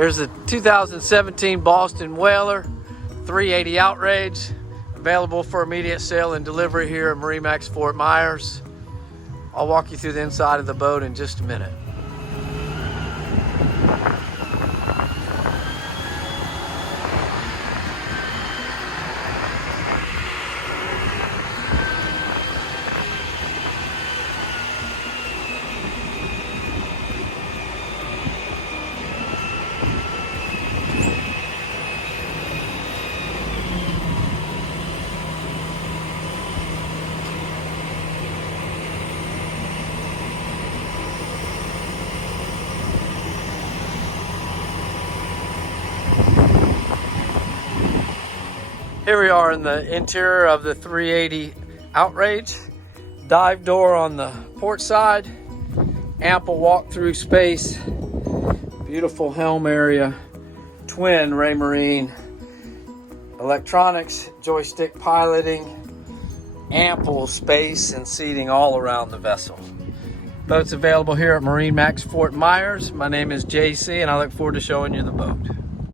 Here's a 2017 Boston Whaler 380 Outrage, available for immediate sale and delivery here at MarineMax Ft Myers. I'll walk you through the inside of the boat in just a minute. Here we are in the interior of the 380 Outrage. Dive door on the port side, ample walk-through space, beautiful helm area, twin Raymarine electronics, joystick piloting, ample space and seating all around the vessel. Boat's available here at MarineMax Ft Myers. My name is JC and I look forward to showing you the boat.